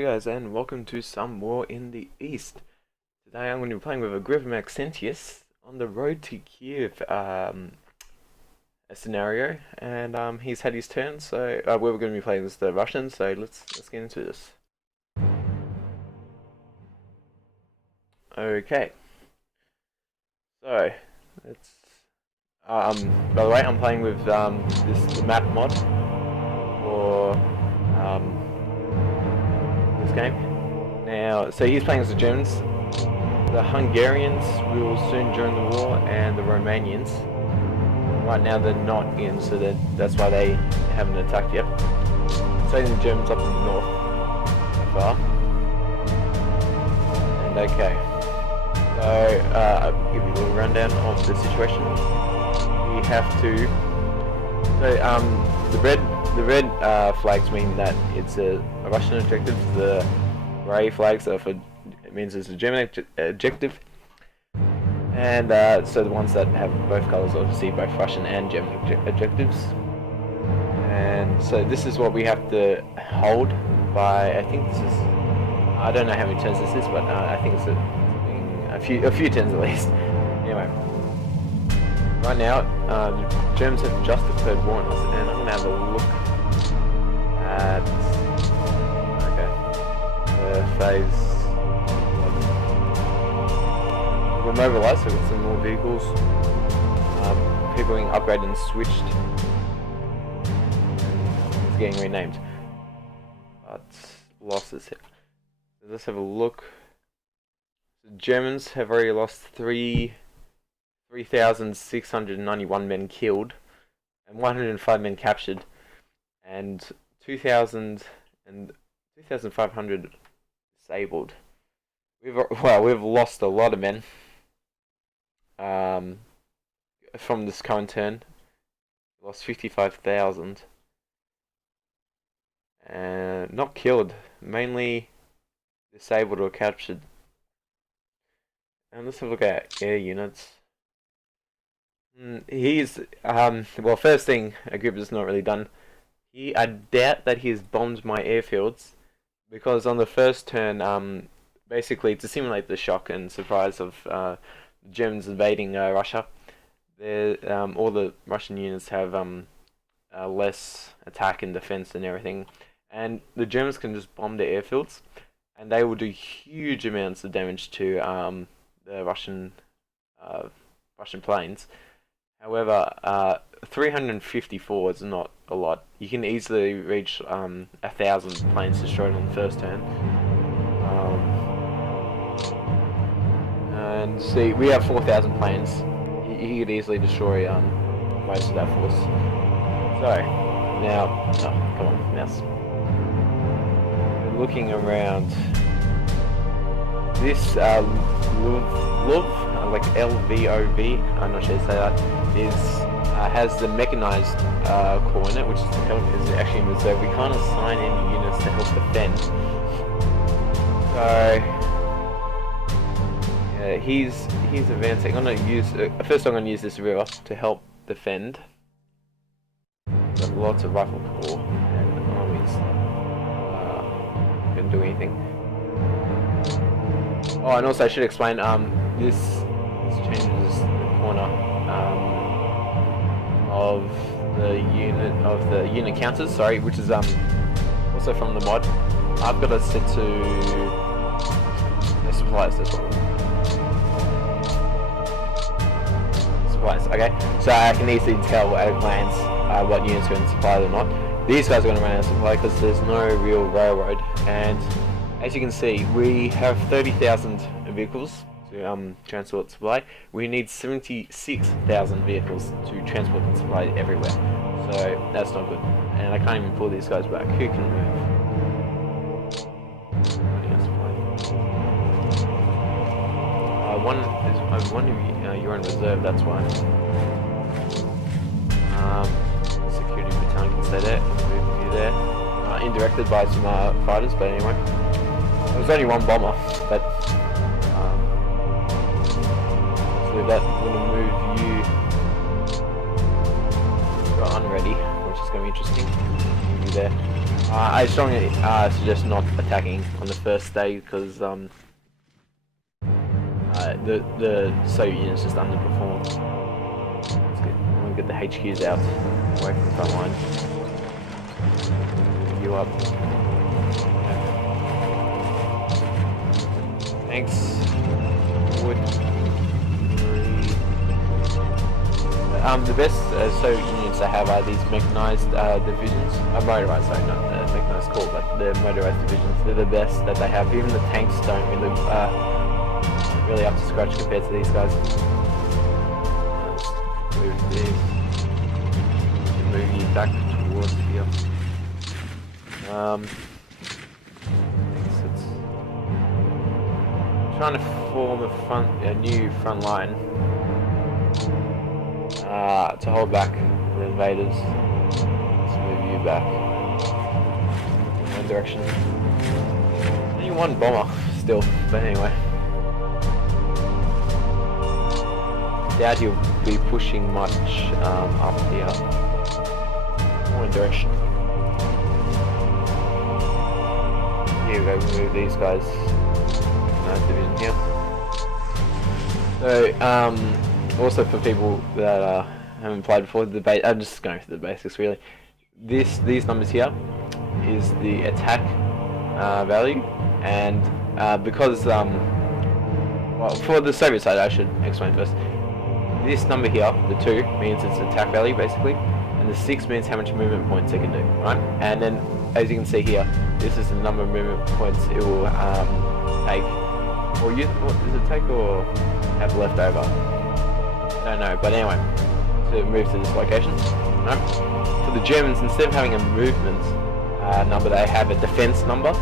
Hello guys and welcome to some more in the East. Today I'm going to be playing with a group of Maxentius on the road to Kiev a scenario, and he's had his turn, so we're going to be playing as the Russians, so let's get into this. Okay. So let's by the way, I'm playing with the map mod for this game. Now, so he's playing as the Germans. The Hungarians will soon join the war, and the Romanians. Right now they're not in, so that's why they haven't attacked yet. So the Germans up in the north, so far. And okay, so I'll give you a little rundown of the situation. We have to. So the red flags mean that it's a Russian objective. The grey flags are for, it means it's a German objective. And so the ones that have both colours obviously both Russian and German objectives. And so this is what we have to hold by, I think this is, I don't know how many turns this is, but I think it's a few turns at least. Anyway. Right now, the Germans have just declared war on us, and I'm going to have a look at the phase. We're mobilised, so we've got some more vehicles. People being upgraded and switched. It's getting renamed. But losses here. So let's have a look. The Germans have already lost 3,691 men killed, and 105 men captured, and 2,500 disabled. We've lost a lot of men from this current turn. We lost 55,000, and not killed, mainly disabled or captured. And let's have a look at air units. He's well, first thing a group has not really done. I doubt that he's bombed my airfields, because on the first turn, basically to simulate the shock and surprise of the Germans invading Russia, all the Russian units have less attack and defense and everything, and the Germans can just bomb their airfields, and they will do huge amounts of damage to the Russian planes. However, 354 is not a lot. You can easily reach 1,000 planes destroyed on the first turn. And see, we have 4,000 planes. He could easily destroy most of that force. So, now, oh, come on, mouse. We're looking around. This Lvov, like LVOV, I'm not sure to say that, has the mechanized core in it, which is actually in reserve. We can't assign any units to help defend. So yeah, he's advancing. I'm gonna use first. I'm gonna use this river to help defend. Got lots of rifle corps and armies. Can do anything. Oh, and also I should explain. This changes the corner of the unit counters. Sorry, which is also from the mod. I've got it set to supplies as well. Supplies. Okay, so I can easily tell at a glance what units are in supply or not. These guys are going to run out of supply because there's no real railroad, and as you can see, we have 30,000 vehicles to transport supply. We need 76,000 vehicles to transport the supply everywhere. So that's not good. And I can't even pull these guys back. Who can move? One of you're in reserve, that's why. Security battalion can stay there. Move you there. Indirected by some fighters, but anyway. There was only one bomber, but so that I'm going to move you to unready. already, which is going to be interesting. Maybe there. I strongly suggest not attacking on the first day because the Soviet units just underperform. We'll get the HQs out away from the front line. You up. Thanks. Wood. The best Soviet units I have are these mechanized divisions. Motorized, sorry, not mechanized corps, but the motorized divisions. They're the best that they have. Even the tanks don't really up to scratch compared to these guys. Let's move these. Move you back towards here. It's trying to form a new front line. To hold back the invaders. Let's move you back. One direction. Only one bomber still, but anyway. Doubt he'll be pushing much up here. One direction. Here we go, we move these guys. Nice division here. So, also for people that haven't played before, I'm just going through the basics really. These numbers here is the attack value, and because well, for the Soviet side I should explain first. This number here, the 2, means it's attack value basically, and the 6 means how much movement points it can do, right? And then as you can see here, this is the number of movement points it will take, or use. What does it take or have left over? I don't know, but anyway, to move to this location. Right? For the Germans, instead of having a movement number, they have a defense number.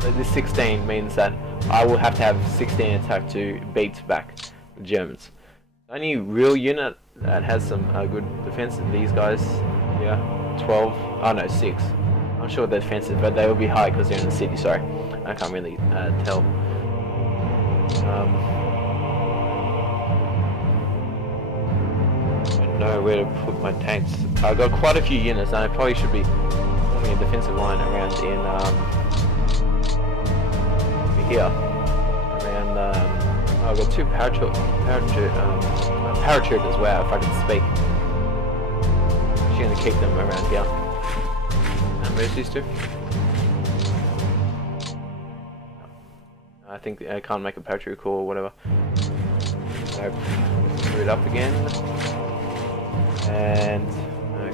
So this 16 means that I will have to have 16 attack to beat back the Germans. The only real unit that has some good defense is these guys here. 12, oh no, 6. I'm sure they're defensive, but they will be high because they're in the city, sorry. I can't really tell. Know where to put my tanks. I've got quite a few units and I probably should be forming a defensive line around in here. Around I've got 2 paratroopers, wow, if I can speak. I'm going to keep them around here. And where's these 2? I think I can't make a paratroop call or whatever. So screw it up again. And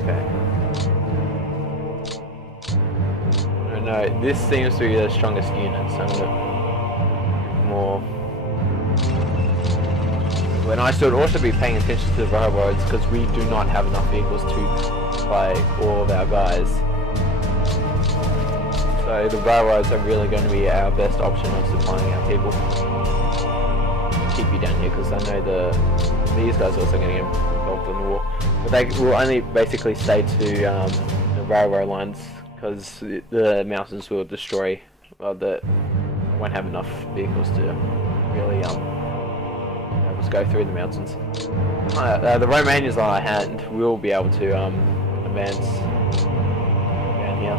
okay. No, this seems to be the strongest unit, so I'm gonna more. When I should also be paying attention to the railroads because we do not have enough vehicles to supply all of our guys. So the railroads are really going to be our best option of supplying our people. Keep you down here because I know these guys are also going to get involved in the war. But they will only basically stay to the railroad lines because the mountains will destroy. Well, won't have enough vehicles to really just go through the mountains. The Romanians on our hand will be able to advance down here.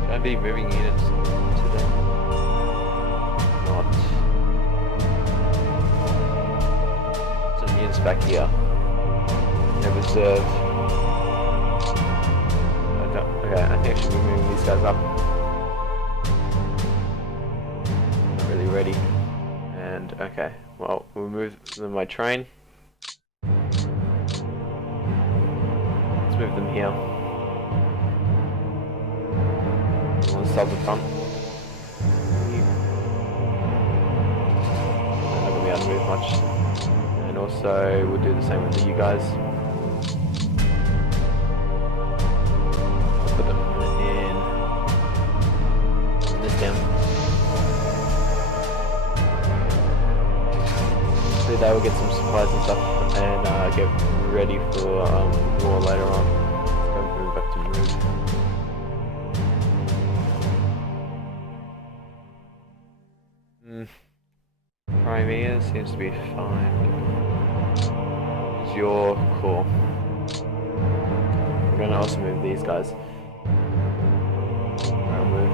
Should I be moving units to them? Not. Some units back here. No reserve. Okay, I think I should be moving these guys up. Not really ready. And okay, well, we'll move them by train. Let's move them here. On the southern front. I'm not going to be able to move much. And also, we'll do the same with you guys. Put them in this down. So they will get some supplies and stuff and get ready for war later on. Let's go move back to move. Crimea seems to be fine. It's your call. We're gonna also move these guys. I'll move.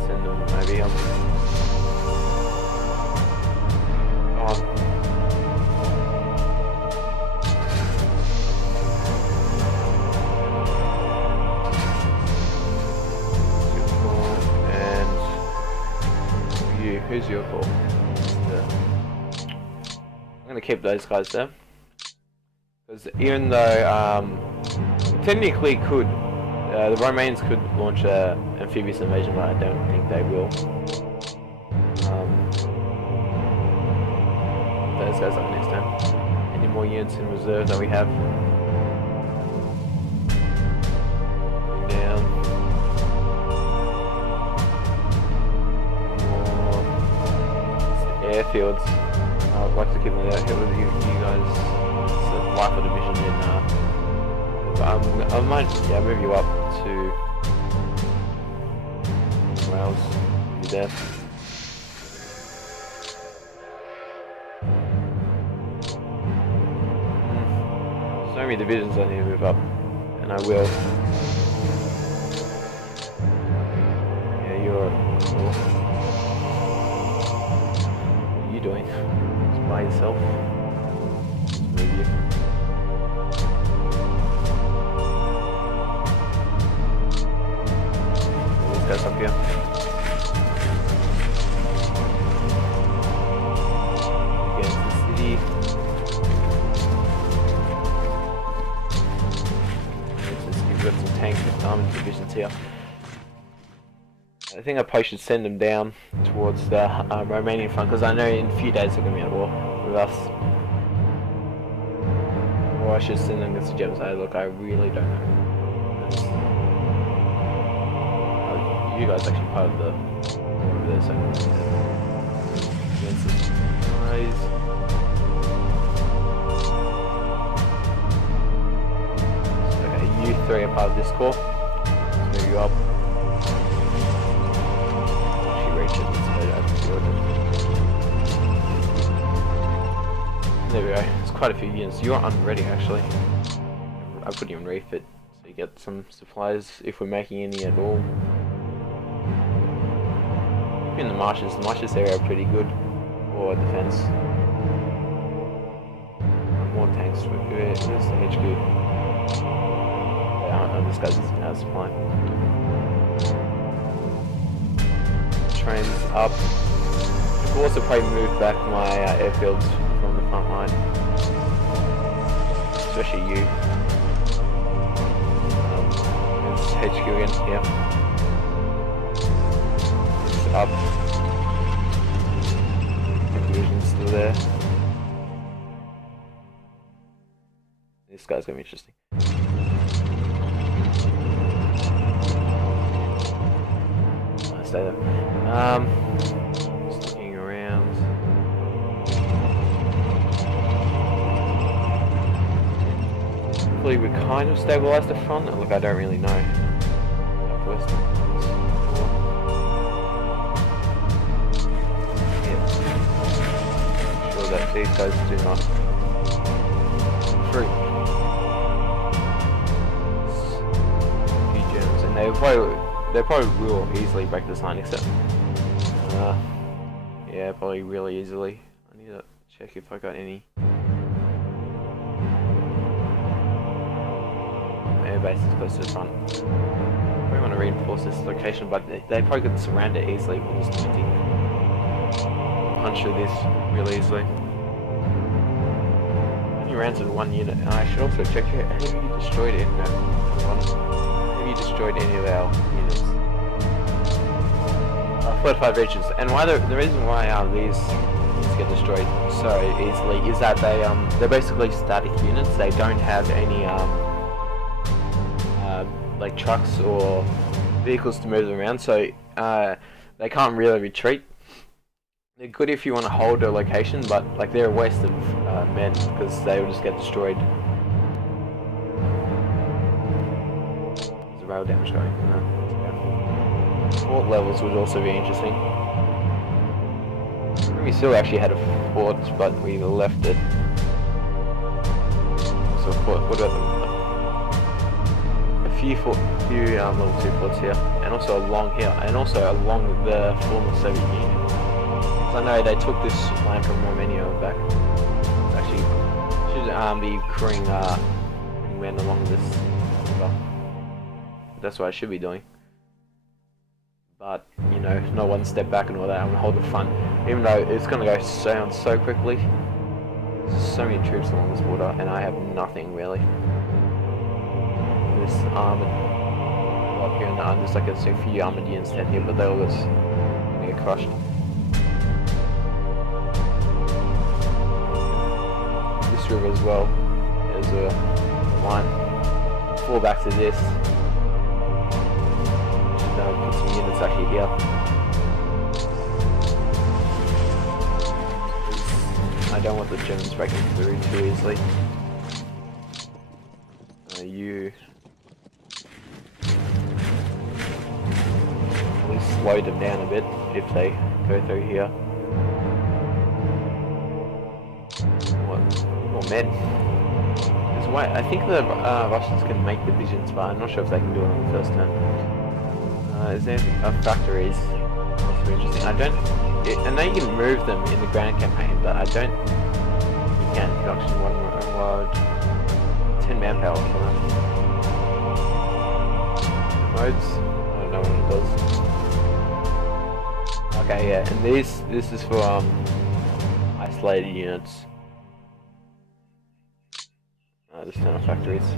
Send them maybe on. Come on. Who's your call? I'm gonna keep those guys there, because even though technically the Romanians could launch an amphibious invasion, but I don't think they will. Those guys up next time. Any more units in reserve that we have? Down. Airfields. I'd like to keep them out here with you guys. It's a rifle division in I might move you up to Wales. You there? So many divisions I need to move up, and I will. Yeah, you're cool. Doing just by yourself. Just move you. These guys up here. Against the city. You've got some tank armored divisions here. I think I probably should send them down towards the Romanian front, because I know in a few days they're going to be at war with us. Or I should send them against the Germans. Look, I really don't know. You guys actually part of the war over there, so against the guys. Okay, you three are part of this corps. Let's move you up. There we go. There's quite a few units. You're unready actually. I put you in refit so you get some supplies if we're making any at all. In the marshes area are pretty good for defense. More tanks. Where's the HQ? Yeah, this guy's out of supply. Trains up. I'll also probably move back my airfields from the front line, especially you. It's HQ again, yeah. It's up. The division's still there. This guy's gonna be interesting. Stay there. Just looking around. Hopefully we kind of stabilized the front. Look, I don't really know. Northwest. Yeah. Sure that these guys do not. Through. Few Germans, and they probably will easily break this line, except yeah, probably really easily. I need to check if I got any air bases close to the front. Probably want to reinforce this location, but they probably could surround it easily with just 20. Punch through this really easily. Only ran to one unit, and I should also check here. Have you destroyed it? No. Have you destroyed any of our units? Fortified breaches, and why the reason why these get destroyed so easily is that they're basically static units. They don't have any like trucks or vehicles to move them around, so they can't really retreat. They're good if you want to hold a location, but like they're a waste of men because they will just get destroyed. There's a rail damage going. Yeah. Fort levels would also be interesting. We still actually had a fort, but we left it. So what about a few level 2 forts here, and also along here, and also along the former Soviet Union. Because I know they took this land from Romania back. It's actually should be crewing men along this river. That's what I should be doing. But you know, no one step back and all that. I'm gonna hold the front, even though it's gonna go down so quickly. There's so many troops along this border, and I have nothing really. This armored block here, and there's like a few armored units down here, but they all just gonna get crushed. This river as well. There's a line. Fall back to this. Put some units actually here. I don't want the Germans breaking through too easily. You at least slow them down a bit if they go through here. What? Oh man. I think the Russians can make divisions, but I'm not sure if they can do it on the first turn. Is there factories? That's very interesting. I know you can move them in the grand campaign, but I don't. You can production one large 10 manpower for them. Modes? I don't know what it does. Okay, yeah, and this is for isolated units. There's 10 factories.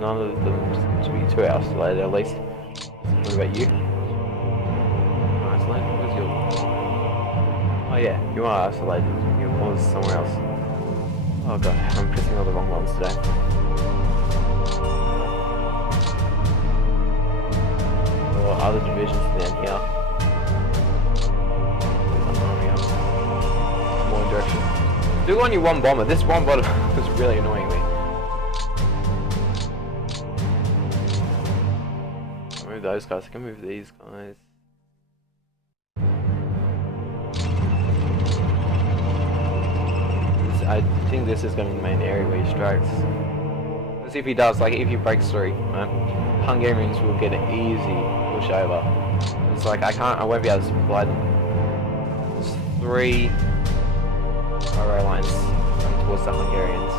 None of them seem to be too isolated, at least. What about you? Isolated? Where's your... Oh yeah, you are isolated. Your one's somewhere else. Oh god, I'm pressing all the wrong ones today. Or other divisions down here. More in direction. Do only one bomber. This one bomber was really annoying me. Those guys, I can move these guys. I think this is going to be the main area where he strikes. Let's see if he does, like if he breaks through, right? Hungarians will get an easy push over. It's like I won't be able to supply them. There's 3 railway lines going towards the Hungarians.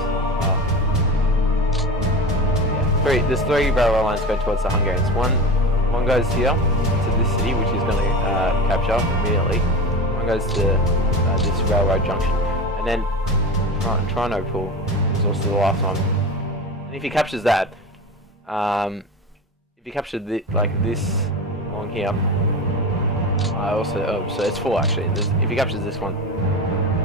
Yeah, there's 3 railway lines going towards the Hungarians. One goes here into this city, which is going to capture immediately. One goes to this railroad junction, and then Trinopol is also the last one. And if he captures that, if he captured like this along here, so it's 4 actually. If he captures this one,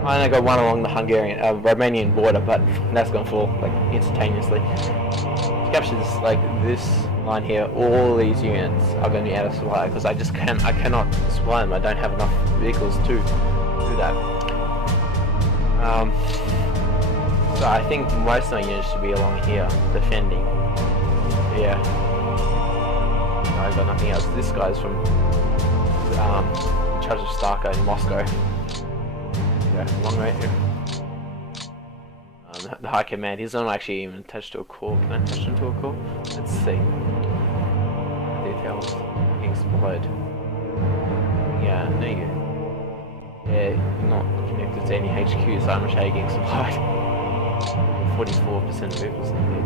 I only got 1 along the Romanian border, but that's gonna fall like instantaneously. If he captures like this line here, all these units are going to be out of supply because I cannot supply them. I don't have enough vehicles to do that. So I think most of my units should be along here defending. Yeah, I got nothing else. This guy's from Charge of Starka in Moscow. Yeah, long way here. The High Command, he's not actually even attached to a corps. Can I attach him to a corps? Let's see. Details. Getting supplied. Yeah, no you. Yeah, you're not connected to any HQ, so I'm not sure you're getting supplied. 44% vehicles needed.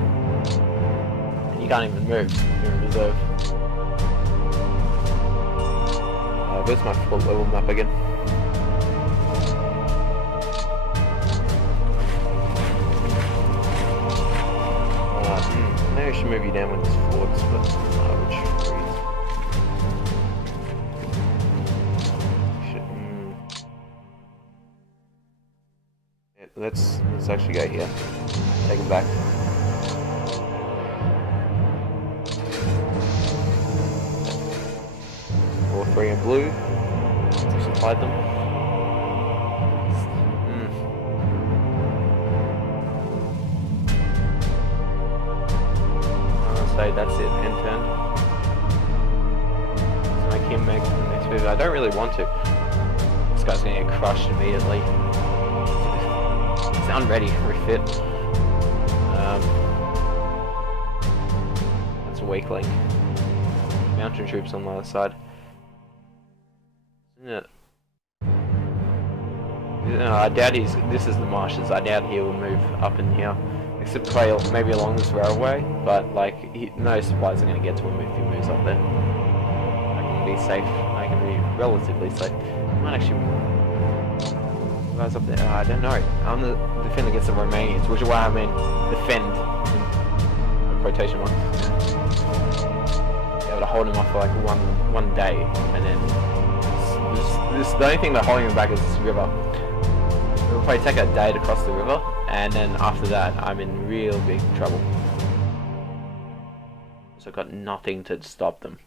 And you can't even move. You're in reserve. Where's my full level map again? Maybe I should move you down with this forts, but which trees? Yeah, let's actually go here. Take them back. All 3 in blue. Supplied them. that's it. End turn. Let's make him make the next move. I don't really want to. This guy's gonna get crushed immediately. He's unready. Refit. That's a weak link. Mountain troops on the other side. Isn't it? I doubt this is the marshes. I doubt he will move up in here. Except play maybe along this railway, but like no supplies are going to get to him if he moves up there. I can be safe. I can be relatively safe. I might actually. Guys up there. I don't know. I'm the defender against the Romanians, which is why I mean defend in quotation marks. Be able to hold him off for like one day, and then the only thing that's holding him back is this river. It'll probably take a day to cross the river, and then after that, I'm in real big trouble. So I've got nothing to stop them.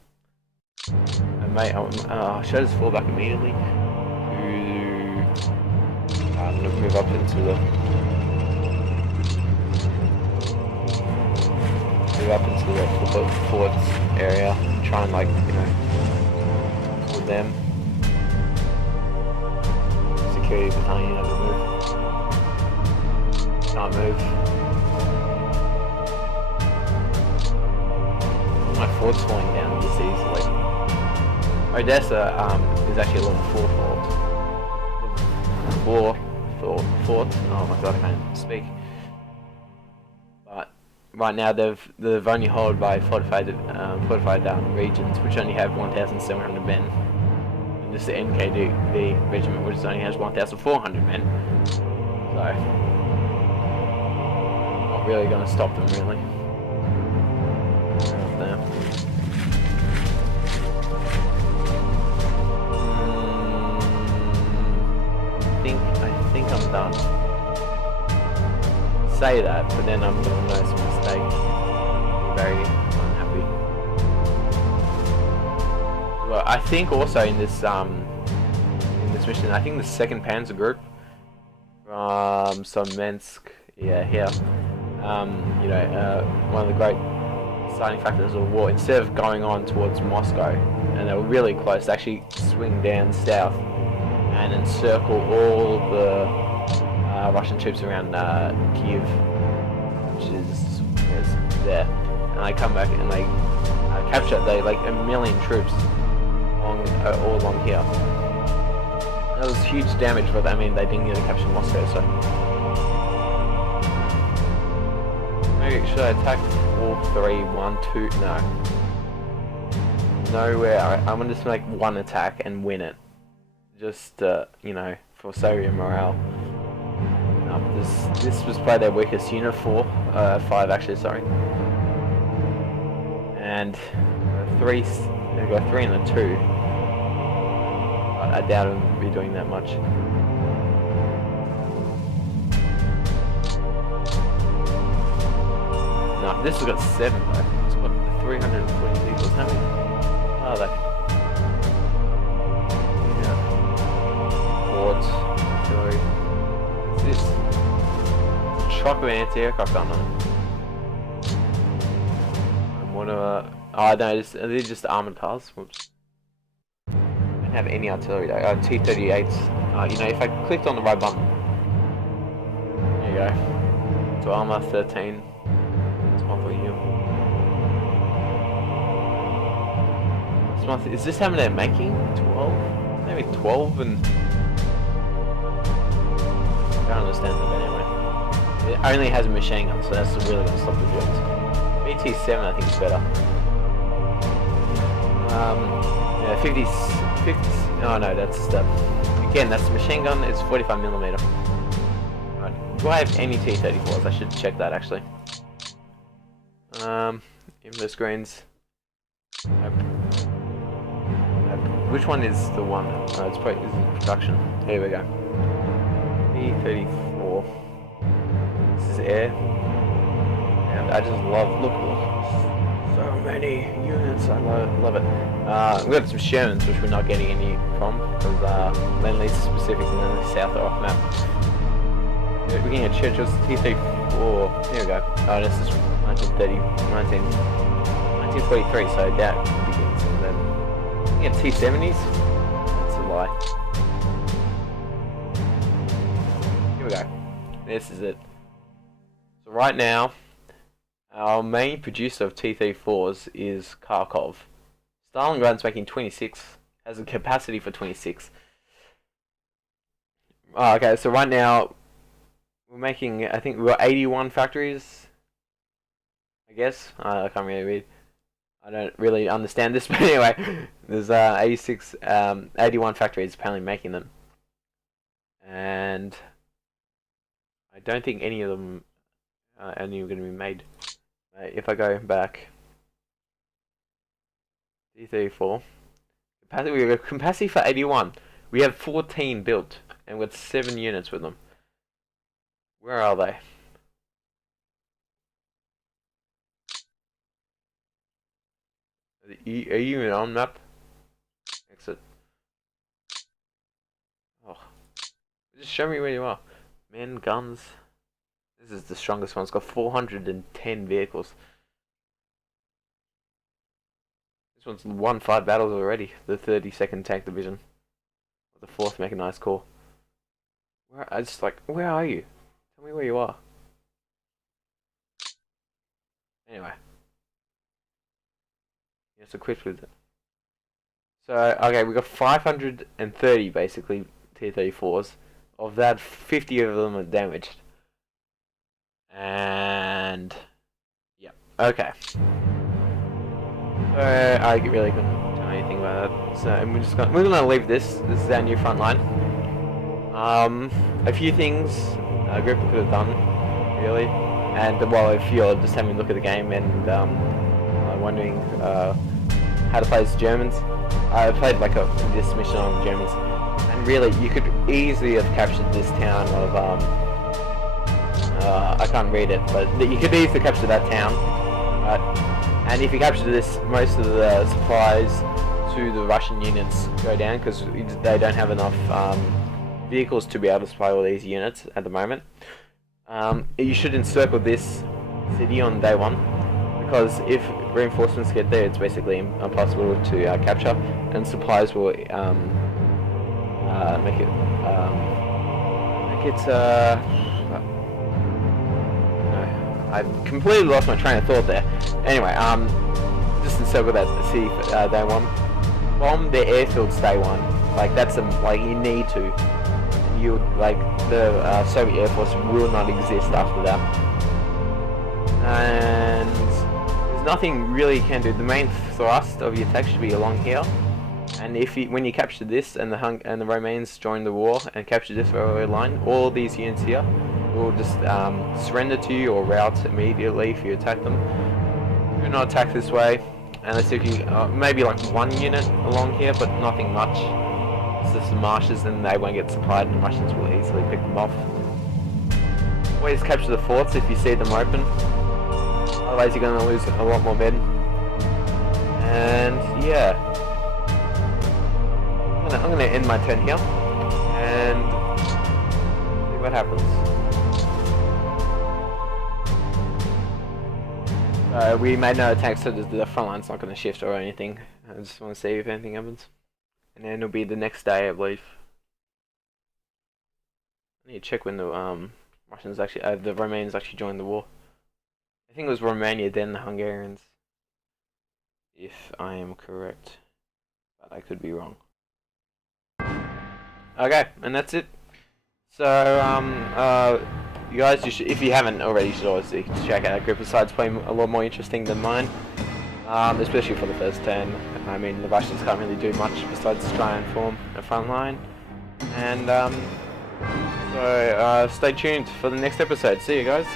And mate, I should just fall back immediately. I'm gonna move up into the forts area, and try and like with them. Security battalion have to move. Can't move. My fort's falling down this easily. Odessa is actually a level 4 fort. Oh my god, I can't speak. But right now they've only held by fortified regions, which only have 1,700 men. And this is the NKD regiment, which only has 1,400 men. So not really going to stop them, really. Right there. I think I'm done. Say that, but then I'm gonna know some mistake. I'm very unhappy. Well, I think also in this mission, I think the 2nd Panzer Group from Smolensk, yeah, here. One of the great deciding factors of the war. Instead of going on towards Moscow, and they were really close, to actually swing down south and encircle all the Russian troops around Kiev, which is there. And they come back and they capture like 1 million troops all along here. That was huge damage, but I mean they didn't get to capture Moscow, so maybe should I attack 4, 3, 1, 2? No. Nowhere. I'm gonna just make one attack and win it. Just for Soviet morale. This was probably their weakest unit. 5 actually, sorry. And 3. They've got 3 and a 2. But I doubt them will be doing that much. No, this has got 7 though. It's got 340 vehicles. How many are they? Artillery. This chocolate anti-aircraft gun. They're just armored cars. Whoops. I don't have any artillery though. T-38s. If I clicked on the right button. There you go. So armor 13. It's monthly you. Is this how many they're making? 12? Maybe 12 and... I don't understand that, but anyway. It only has a machine gun, so that's really going to stop the Germans. BT-7 I think is better. 50... Oh no, that's the... Again, that's the machine gun, it's 45mm. Right. Do I have any T-34s? I should check that actually. Inverse screens. Nope. Which one is the one? It's probably this is production. Here we go. T-34. This is air. And I just love look so many units. I love it. We got some Shermans which we're not getting any from because Lend-Lease specifically Lend-Lease South are off map. We're getting a Churchill's T-34. Here we go. Oh, this is 1930. 1943, so that begins, and then I think at T-70s. That's a lie. Here we go. This is it. So right now, our main producer of T-34s is Kharkov. Stalingrad's making 26, has a capacity for 26. Oh, okay, so right now, we're making, I think we've got 81 factories, I guess. I can't really read. I don't really understand this, but anyway, there's 81 factories apparently making them. And I don't think any of them are going to be made. If I go back, D34, we have a capacity for 81. We have 14 built, and with 7 units with them. Where are they? Are you even on map? Exit. Oh, just show me where you are. Men, guns. This is the strongest one. It's got 410 vehicles. This one's won 5 battles already. The 32nd Tank Division. The 4th Mechanized Corps. Where are you? Tell me where you are. Anyway. Yes, equipped with it. So, okay, we got 530 basically T-34s. Of that, 50 of them are damaged. And yeah, okay. So I really couldn't tell anything about that. So we're gonna leave this. This is our new front line. A few things Gripper could have done, really. And well, if you're just having a look at the game and wondering how to play as Germans, I played like this mission on Germans, and really you could easily have captured this town of I can't read it, but you could easily capture that town, right? And if you capture this, most of the supplies to the Russian units go down because they don't have enough vehicles to be able to supply all these units at the moment. You should encircle this city on day 1, because if reinforcements get there, it's basically impossible to capture, and supplies will make it I completely lost my train of thought there. Anyway, just encircle that city day 1. Bomb the airfields day 1. Like that's like you need to. You like the Soviet Air Force will not exist after that. And there's nothing really you can do. The main thrust of your attack should be along here. And when you capture this and the Romanians join the war and capture this railway line, all these units here will just surrender to you or rout immediately if you attack them. Do not attack this way, unless if you maybe like 1 unit along here, but nothing much. It's just the marshes, and they won't get supplied, and the Russians will easily pick them off. Always capture the forts if you see them open. Otherwise, you're going to lose a lot more men. And yeah, I'm gonna end my turn here and see what happens. We made no attack, so the front line's not going to shift or anything. I just want to see if anything happens. And then it'll be the next day, I believe. I need to check when the Russians actually, the Romanians actually joined the war. I think it was Romania, then the Hungarians, if I am correct, but I could be wrong. Okay, and that's it. So, you guys, if you haven't already, you should always check out Gripper Side's playing a lot more interesting than mine, especially for the first turn. I mean, the Russians can't really do much besides try and form a front line. And so, stay tuned for the next episode. See you guys.